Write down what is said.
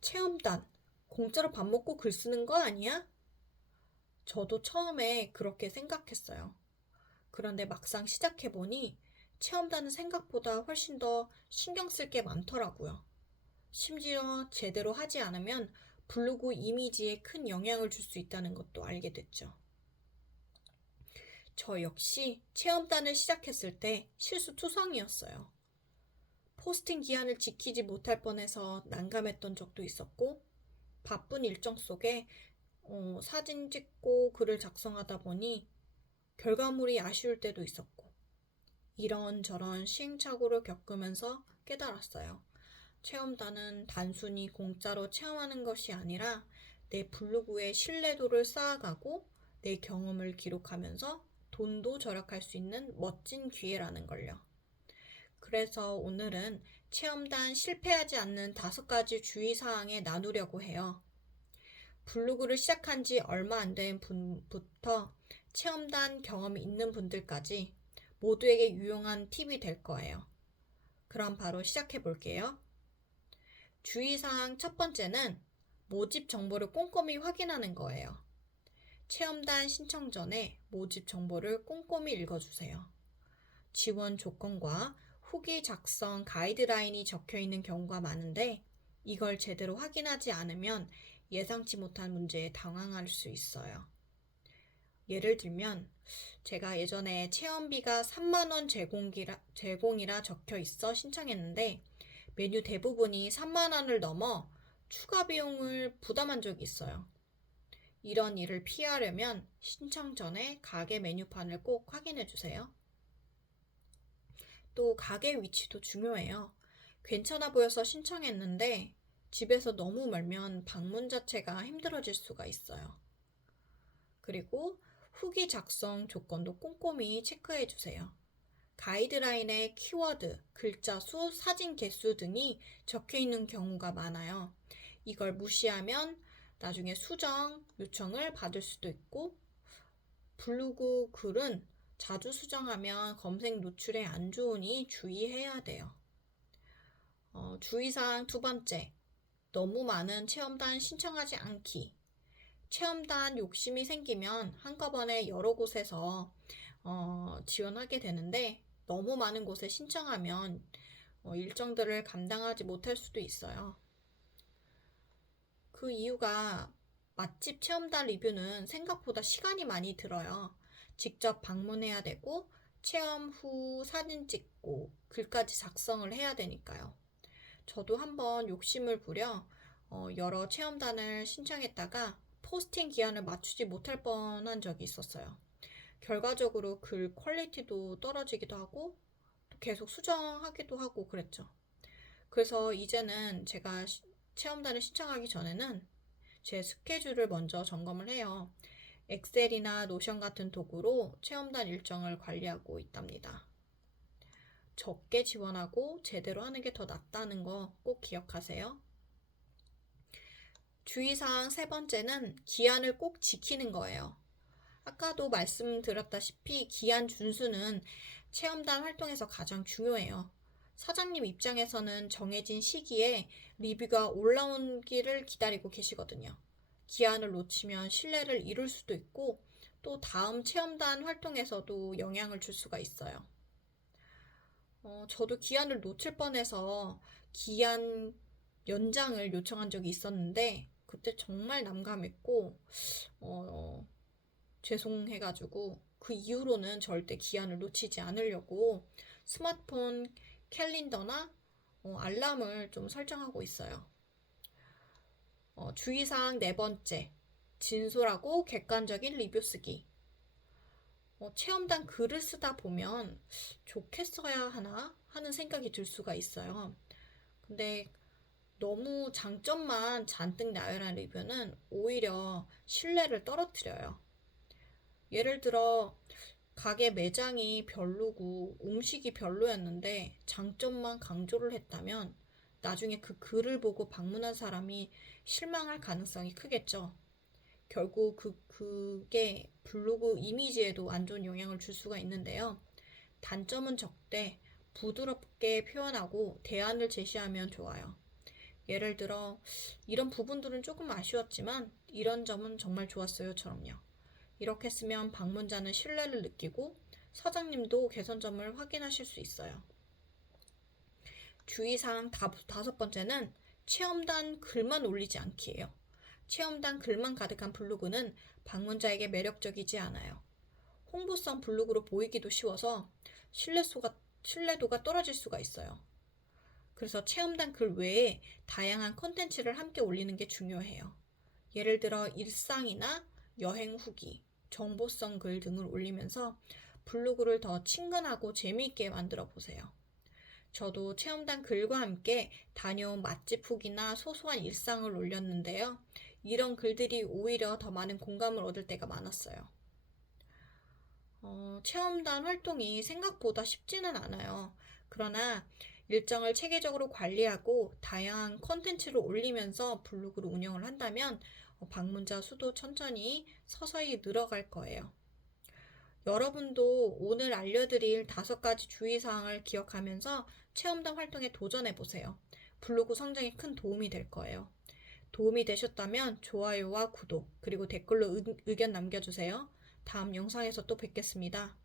체험단, 공짜로 밥 먹고 글 쓰는 거 아니야? 저도 처음에 그렇게 생각했어요. 그런데 막상 시작해보니 체험단은 생각보다 훨씬 더 신경 쓸 게 많더라고요. 심지어 제대로 하지 않으면 블로그 이미지에 큰 영향을 줄 수 있다는 것도 알게 됐죠. 저 역시 체험단을 시작했을 때 실수투성이었어요. 포스팅 기한을 지키지 못할 뻔해서 난감했던 적도 있었고, 바쁜 일정 속에 사진 찍고 글을 작성하다 보니 결과물이 아쉬울 때도 있었고, 이런저런 시행착오를 겪으면서 깨달았어요. 체험단은 단순히 공짜로 체험하는 것이 아니라 내 블로그의 신뢰도를 쌓아가고 내 경험을 기록하면서 돈도 절약할 수 있는 멋진 기회라는 걸요. 그래서 오늘은 체험단 실패하지 않는 5가지 주의사항에 나누려고 해요. 블로그를 시작한 지 얼마 안 된 분부터 체험단 경험이 있는 분들까지 모두에게 유용한 팁이 될 거예요. 그럼 바로 시작해 볼게요. 주의사항 첫 번째는 모집 정보를 꼼꼼히 확인하는 거예요. 체험단 신청 전에 모집 정보를 꼼꼼히 읽어주세요. 지원 조건과 후기 작성 가이드라인이 적혀 있는 경우가 많은데 이걸 제대로 확인하지 않으면 예상치 못한 문제에 당황할 수 있어요. 예를 들면 제가 예전에 체험비가 3만 원 제공이라 적혀 있어 신청했는데 메뉴 대부분이 3만 원을 넘어 추가 비용을 부담한 적이 있어요. 이런 일을 피하려면 신청 전에 가게 메뉴판을 꼭 확인해 주세요. 또 가게 위치도 중요해요. 괜찮아 보여서 신청했는데 집에서 너무 멀면 방문 자체가 힘들어질 수가 있어요. 그리고 후기 작성 조건도 꼼꼼히 체크해 주세요. 가이드라인에 키워드, 글자 수, 사진 개수 등이 적혀 있는 경우가 많아요. 이걸 무시하면 나중에 수정 요청을 받을 수도 있고, 블로그 글은 자주 수정하면 검색 노출에 안 좋으니 주의해야 돼요. 주의사항 두 번째, 너무 많은 체험단 신청하지 않기. 체험단 욕심이 생기면 한꺼번에 여러 곳에서 지원하게 되는데 너무 많은 곳에 신청하면 일정들을 감당하지 못할 수도 있어요. 그 이유가 맛집 체험단 리뷰는 생각보다 시간이 많이 들어요. 직접 방문해야 되고 체험 후 사진 찍고 글까지 작성을 해야 되니까요. 저도 한번 욕심을 부려 여러 체험단을 신청했다가 포스팅 기한을 맞추지 못할 뻔한 적이 있었어요. 결과적으로 글 퀄리티도 떨어지기도 하고 또 계속 수정하기도 하고 그랬죠. 그래서 이제는 제가 체험단을 신청하기 전에는 제 스케줄을 먼저 점검을 해요. 엑셀이나 노션 같은 도구로 체험단 일정을 관리하고 있답니다. 적게 지원하고 제대로 하는 게 더 낫다는 거 꼭 기억하세요. 주의사항 세 번째는 기한을 꼭 지키는 거예요. 아까도 말씀드렸다시피 기한 준수는 체험단 활동에서 가장 중요해요. 사장님 입장에서는 정해진 시기에 리뷰가 올라오기를 기다리고 계시거든요. 기한을 놓치면 신뢰를 잃을 수도 있고 또 다음 체험단 활동에서도 영향을 줄 수가 있어요. 저도 기한을 놓칠 뻔해서 기한 연장을 요청한 적이 있었는데 그때 정말 난감했고 죄송해가지고 그 이후로는 절대 기한을 놓치지 않으려고 스마트폰 캘린더나 알람을 좀 설정하고 있어요. 주의사항 네 번째, 진솔하고 객관적인 리뷰 쓰기. 체험단 글을 쓰다 보면 좋게 써야 하나 하는 생각이 들 수가 있어요. 근데 너무 장점만 잔뜩 나열한 리뷰는 오히려 신뢰를 떨어뜨려요. 예를 들어 가게 매장이 별로고 음식이 별로였는데 장점만 강조를 했다면 나중에 그 글을 보고 방문한 사람이 실망할 가능성이 크겠죠. 결국 그게 블로그 이미지에도 안 좋은 영향을 줄 수가 있는데요. 단점은 적되 부드럽게 표현하고 대안을 제시하면 좋아요. 예를 들어, 이런 부분들은 조금 아쉬웠지만 이런 점은 정말 좋았어요처럼요. 이렇게 쓰면 방문자는 신뢰를 느끼고 사장님도 개선점을 확인하실 수 있어요. 주의사항 다섯 번째는 체험단 글만 올리지 않기예요. 체험단 글만 가득한 블로그는 방문자에게 매력적이지 않아요. 홍보성 블로그로 보이기도 쉬워서 신뢰도가 떨어질 수가 있어요. 그래서 체험단 글 외에 다양한 컨텐츠를 함께 올리는 게 중요해요. 예를 들어 일상이나 여행 후기, 정보성 글 등을 올리면서 블로그를 더 친근하고 재미있게 만들어 보세요. 저도 체험단 글과 함께 다녀온 맛집 후기나 소소한 일상을 올렸는데요. 이런 글들이 오히려 더 많은 공감을 얻을 때가 많았어요. 체험단 활동이 생각보다 쉽지는 않아요. 그러나 일정을 체계적으로 관리하고 다양한 컨텐츠를 올리면서 블로그를 운영을 한다면 방문자 수도 천천히 서서히 늘어갈 거예요. 여러분도 오늘 알려드릴 5가지 주의사항을 기억하면서 체험단 활동에 도전해보세요. 블로그 성장에 큰 도움이 될 거예요. 도움이 되셨다면 좋아요와 구독, 그리고 댓글로 의견 남겨주세요. 다음 영상에서 또 뵙겠습니다.